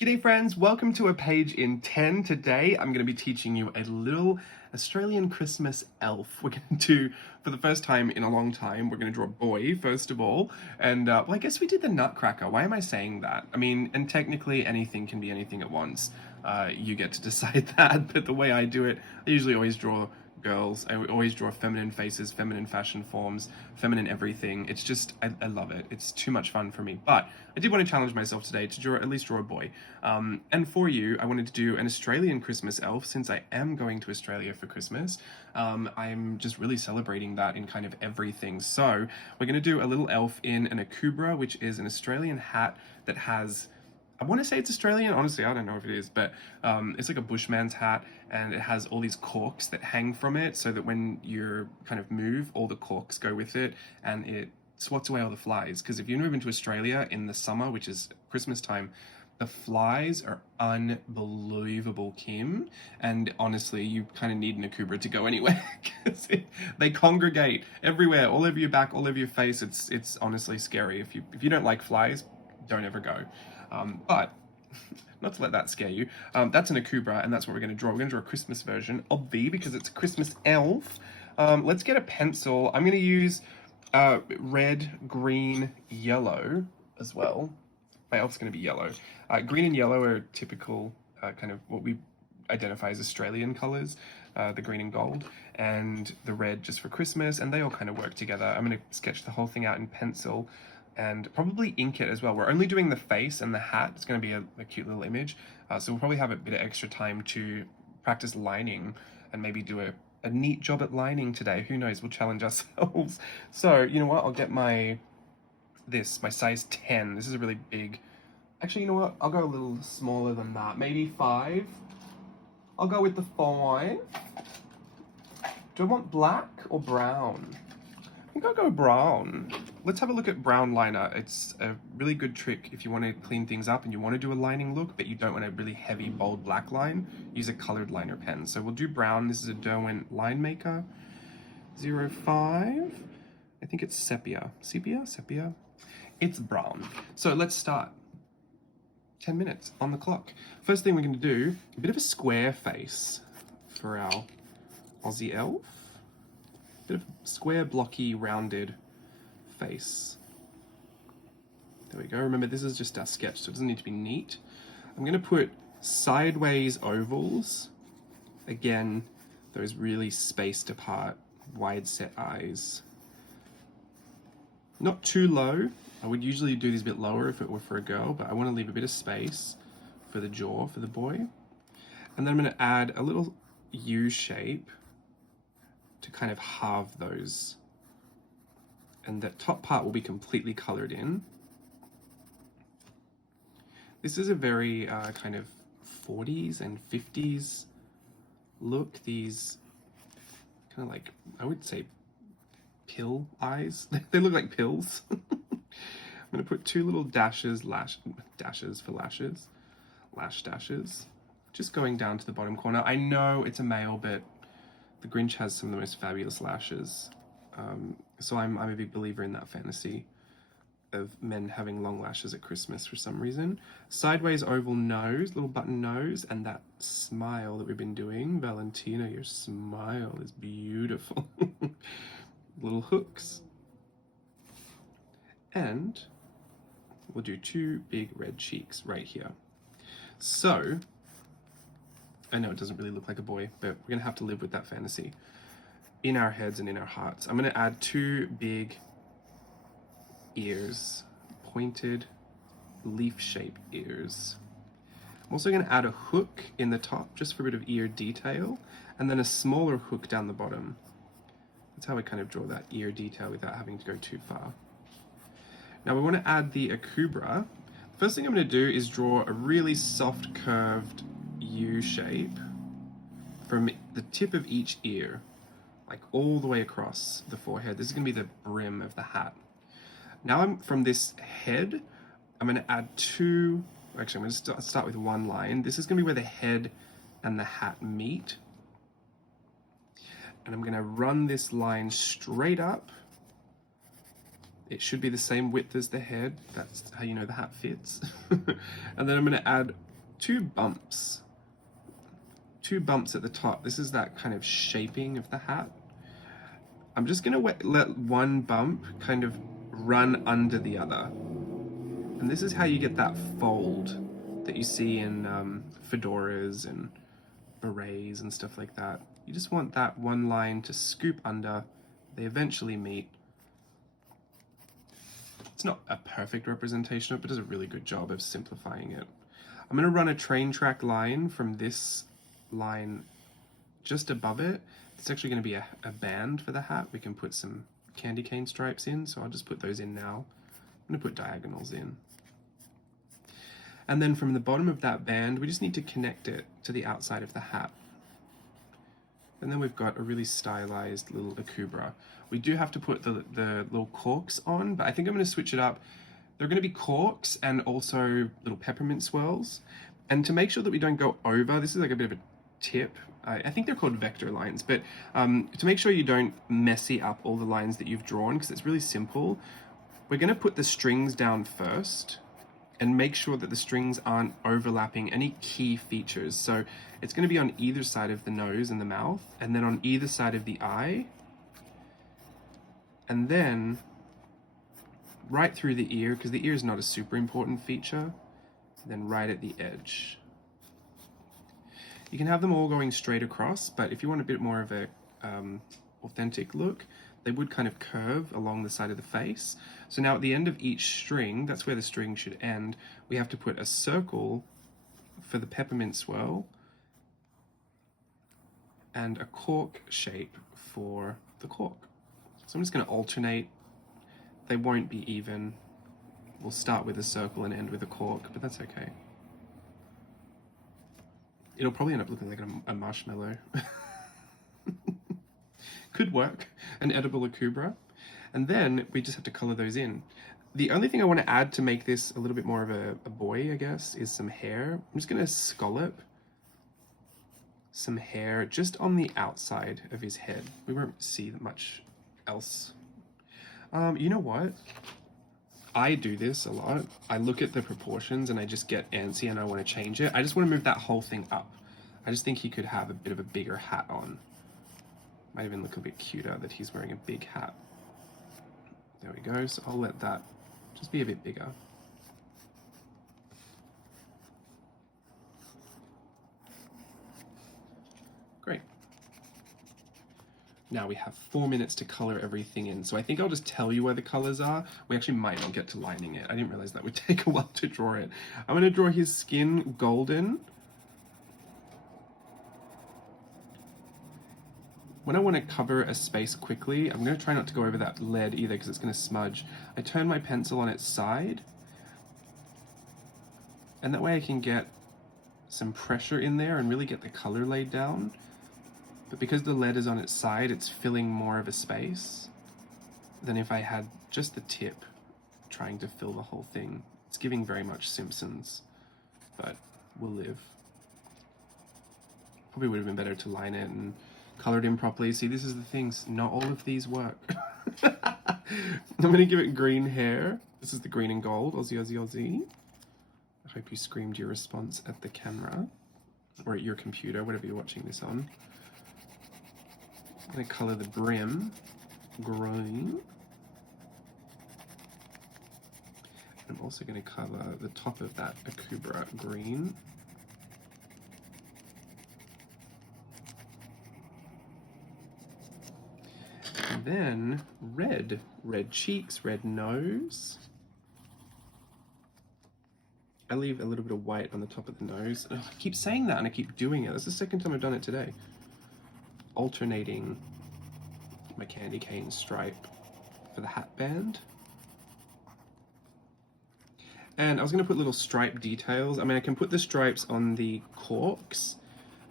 G'day friends, welcome to a page in 10. Today I'm going to be teaching you a little Australian Christmas elf. We're going to, for the first time in a long time, we're going to draw a boy first of all. And well, I guess we did the Nutcracker. Why am I saying that? I mean, and technically anything can be anything at once. You get to decide that, but the way I do it, I usually always draw girls. I always draw feminine faces, feminine fashion forms, feminine everything. It's just, I love it. It's too much fun for me. But I did want to challenge myself today to at least draw a boy. And for you, I wanted to do an Australian Christmas elf since I am going to Australia for Christmas. I'm just really celebrating that in kind of everything. So we're going to do a little elf in an Akubra, which is an Australian hat that has, I want to say it's Australian. Honestly, I don't know if it is, but it's like a bushman's hat, and it has all these corks that hang from it, so that when you kind of move, all the corks go with it, and it swats away all the flies. Because if you move into Australia in the summer, which is Christmas time, the flies are unbelievable, Kim. And honestly, you kind of need an Akubra to go anywhere because they congregate everywhere, all over your back, all over your face. It's honestly scary. If you don't like flies, don't ever go. But not to let that scare you. That's an Akubra, and that's what we're going to draw. We're going to draw a Christmas version of V because it's a Christmas elf. Let's get a pencil. I'm going to use red, green, yellow as well. My elf's going to be yellow. Green and yellow are typical kind of what we identify as Australian colours. The green and gold, and the red just for Christmas, and they all kind of work together. I'm going to sketch the whole thing out in pencil and probably ink it as well. We're only doing the face and the hat. It's going to be a cute little image. So we'll probably have a bit of extra time to practice lining and maybe do a neat job at lining today. Who knows? We'll challenge ourselves. So, you know what? I'll get my size 10. This is a really big. Actually, you know what? I'll go a little smaller than that. Maybe 5. I'll go with the 5. Do I want black or brown? I think I'll go brown. Let's have a look at brown liner. It's a really good trick if you want to clean things up and you want to do a lining look, but you don't want a really heavy, bold black line. Use a colored liner pen. So we'll do brown. This is a Derwent Line Maker 05. I think it's sepia. Sepia? It's brown. So let's start. 10 minutes on the clock. First thing we're going to do, a bit of a square face for our Aussie elf. Bit of square, blocky, rounded face. There we go. Remember, this is just our sketch, so it doesn't need to be neat. I'm going to put sideways ovals. Again, those really spaced apart, wide set eyes. Not too low. I would usually do these a bit lower if it were for a girl, but I want to leave a bit of space for the jaw for the boy. And then I'm going to add a little U shape to kind of halve those. And that top part will be completely colored in. This is a very kind of 40s and 50s look. These kind of like, I would say, pill eyes. They look like pills. I'm going to put 2 little dashes for lashes, lash dashes, just going down to the bottom corner. I know it's a male, but the Grinch has some of the most fabulous lashes. So I'm a big believer in that fantasy of men having long lashes at Christmas for some reason. Sideways oval nose, little button nose, and that smile that we've been doing. Valentina, your smile is beautiful. Little hooks. And we'll do 2 big red cheeks right here. So, I know it doesn't really look like a boy, but we're going to have to live with that fantasy in our heads and in our hearts. I'm going to add 2 big ears, pointed leaf-shaped ears. I'm also going to add a hook in the top just for a bit of ear detail, and then a smaller hook down the bottom. That's how I kind of draw that ear detail without having to go too far. Now we want to add the Akubra. First thing I'm going to do is draw a really soft curved U shape from the tip of each ear, like all the way across the forehead. This is going to be the brim of the hat. Now from this head, I'm going to add 2, actually I'm going to start with 1 line. This is going to be where the head and the hat meet. And I'm going to run this line straight up. It should be the same width as the head. That's how you know the hat fits. And then I'm going to add two bumps. Two bumps at the top. This is that kind of shaping of the hat. I'm just gonna let one bump kind of run under the other. And this is how you get that fold that you see in fedoras and berets and stuff like that. You just want that one line to scoop under. They eventually meet. It's not a perfect representation of it, but it does a really good job of simplifying it. I'm going to run a train track line from this line just above it. It's actually going to be a band for the hat. We can put some candy cane stripes in, so I'll just put those in now. I'm going to put diagonals in. And then from the bottom of that band, we just need to connect it to the outside of the hat. And then we've got a really stylized little Akubra. We do have to put the little corks on, but I think I'm going to switch it up. They're going to be corks and also little peppermint swirls. And to make sure that we don't go over, this is like a bit of a tip. I think they're called vector lines, but to make sure you don't messy up all the lines that you've drawn, because it's really simple, we're going to put the strings down first and make sure that the strings aren't overlapping any key features. So it's going to be on either side of the nose and the mouth, and then on either side of the eye, and then right through the ear, because the ear is not a super important feature, and then right at the edge. You can have them all going straight across, but if you want a bit more of a authentic look, they would kind of curve along the side of the face. So now at the end of each string, that's where the string should end, we have to put a circle for the peppermint swirl and a cork shape for the cork. So I'm just going to alternate. They won't be even. We'll start with a circle and end with a cork, but that's okay. It'll probably end up looking like a marshmallow. Could work, an edible Akubra. And then we just have to color those in. The only thing I want to add to make this a little bit more of a boy, I guess, is some hair. I'm just going to scallop some hair just on the outside of his head. We won't see much else. You know what? I do this a lot. I look at the proportions and I just get antsy and I want to change it. I just want to move that whole thing up. I just think he could have a bit of a bigger hat on. Might even look a bit cuter that he's wearing a big hat. There we go. So I'll let that just be a bit bigger. Great. Now we have 4 minutes to color everything in. So I think I'll just tell you where the colors are. We actually might not get to lining it. I didn't realize that would take a while to draw it. I'm going to draw his skin golden. When I want to cover a space quickly, I'm going to try not to go over that lead either because it's going to smudge. I turn my pencil on its side, and that way I can get some pressure in there and really get the color laid down. But because the lead is on its side, it's filling more of a space than if I had just the tip trying to fill the whole thing. It's giving very much Simpsons, but we'll live. Probably would have been better to line it and colored in properly. See, this is the things, not all of these work. I'm gonna give it green hair. This is the green and gold, Aussie, Aussie, Aussie. I hope you screamed your response at the camera or at your computer, whatever you're watching this on. I'm gonna color the brim green. I'm also gonna color the top of that Akubra green. And then red. Red cheeks, red nose. I leave a little bit of white on the top of the nose. I keep saying that and I keep doing it. That's the second time I've done it today. Alternating my candy cane stripe for the hat band. And I was going to put little stripe details. I mean, I can put the stripes on the corks,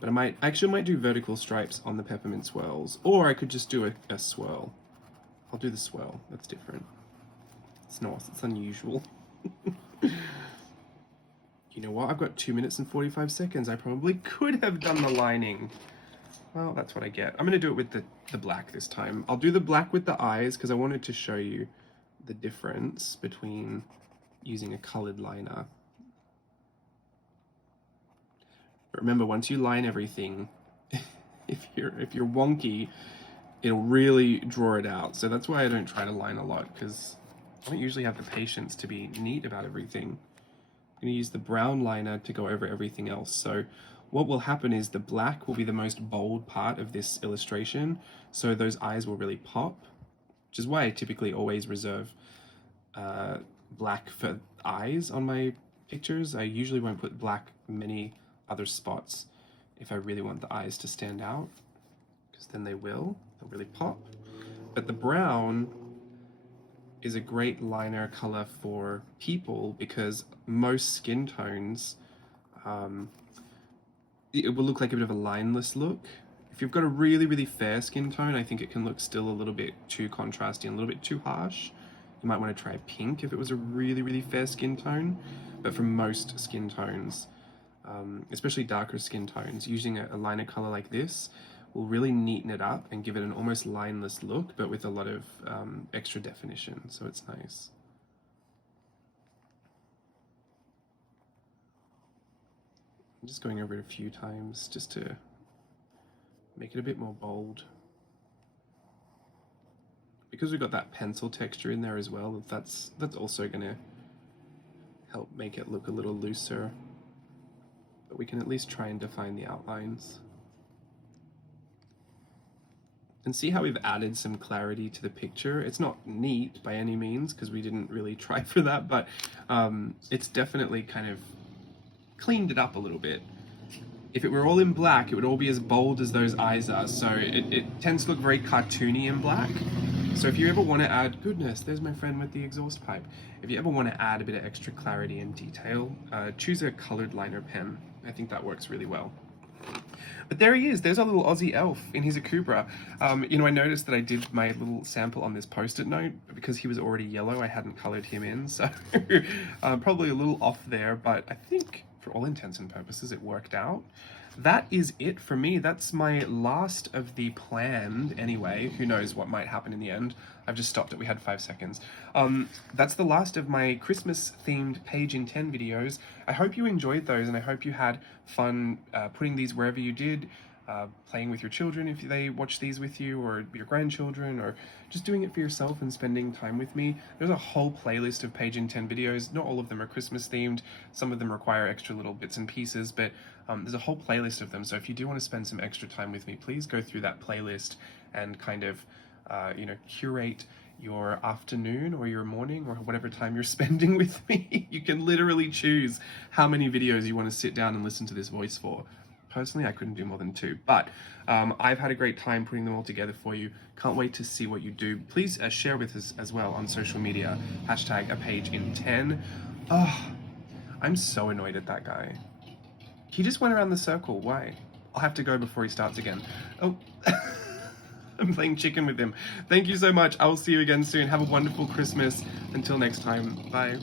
but I actually might do vertical stripes on the peppermint swirls, or I could just do a swirl. I'll do the swirl. That's different. It's nice. It's unusual. You know what? I've got 2 minutes and 45 seconds. I probably could have done the lining. Well, that's what I get. I'm going to do it with the black this time. I'll do the black with the eyes because I wanted to show you the difference between using a colored liner. But remember, once you line everything, if you're wonky, it'll really draw it out. So that's why I don't try to line a lot, because I don't usually have the patience to be neat about everything. I'm going to use the brown liner to go over everything else. So what will happen is the black will be the most bold part of this illustration, so those eyes will really pop, which is why I typically always reserve black for eyes on my pictures. I usually won't put black in many other spots if I really want the eyes to stand out, because then they'll really pop. But the brown is a great liner color for people because most skin tones, it will look like a bit of a lineless look. If you've got a really, really fair skin tone, I think it can look still a little bit too contrasty and a little bit too harsh. You might want to try pink if it was a really, really fair skin tone. But for most skin tones, especially darker skin tones, using a liner color like this will really neaten it up and give it an almost lineless look, but with a lot of extra definition, so it's nice. I'm just going over it a few times just to make it a bit more bold. Because we've got that pencil texture in there as well, that's also going to help make it look a little looser. But we can at least try and define the outlines. And see how we've added some clarity to the picture. It's not neat by any means, because we didn't really try for that, but it's definitely kind of cleaned it up a little bit. If it were all in black, it would all be as bold as those eyes are, so it tends to look very cartoony in black. So if you ever want to add, goodness, there's my friend with the exhaust pipe. If you ever want to add a bit of extra clarity and detail, choose a colored liner pen. I think that works really well. But there he is, there's our little Aussie elf in his Akubra. You know, I noticed that I did my little sample on this post-it note. Because he was already yellow, I hadn't colored him in, so probably a little off there, but I think for all intents and purposes it worked out. That is it for me. That's my last of the planned, anyway. Who knows what might happen in the end. I've just stopped it, we had 5 seconds. That's the last of my Christmas-themed page in 10 videos. I hope you enjoyed those, and I hope you had fun putting these wherever you did, playing with your children if they watch these with you, or your grandchildren, or just doing it for yourself and spending time with me. There's a whole playlist of page in 10 videos. Not all of them are Christmas themed. Some of them require extra little bits and pieces, but there's a whole playlist of them. So if you do want to spend some extra time with me, please go through that playlist and kind of you know, curate your afternoon or your morning or whatever time you're spending with me. You can literally choose how many videos you want to sit down and listen to this voice for. Personally, I couldn't do more than 2, but I've had a great time putting them all together for you. Can't wait to see what you do. Please share with us as well on social media. Hashtag a page in 10. Oh, I'm so annoyed at that guy. He just went around the circle. Why? I'll have to go before he starts again. Oh, I'm playing chicken with him. Thank you so much. I will see you again soon. Have a wonderful Christmas. Until next time. Bye.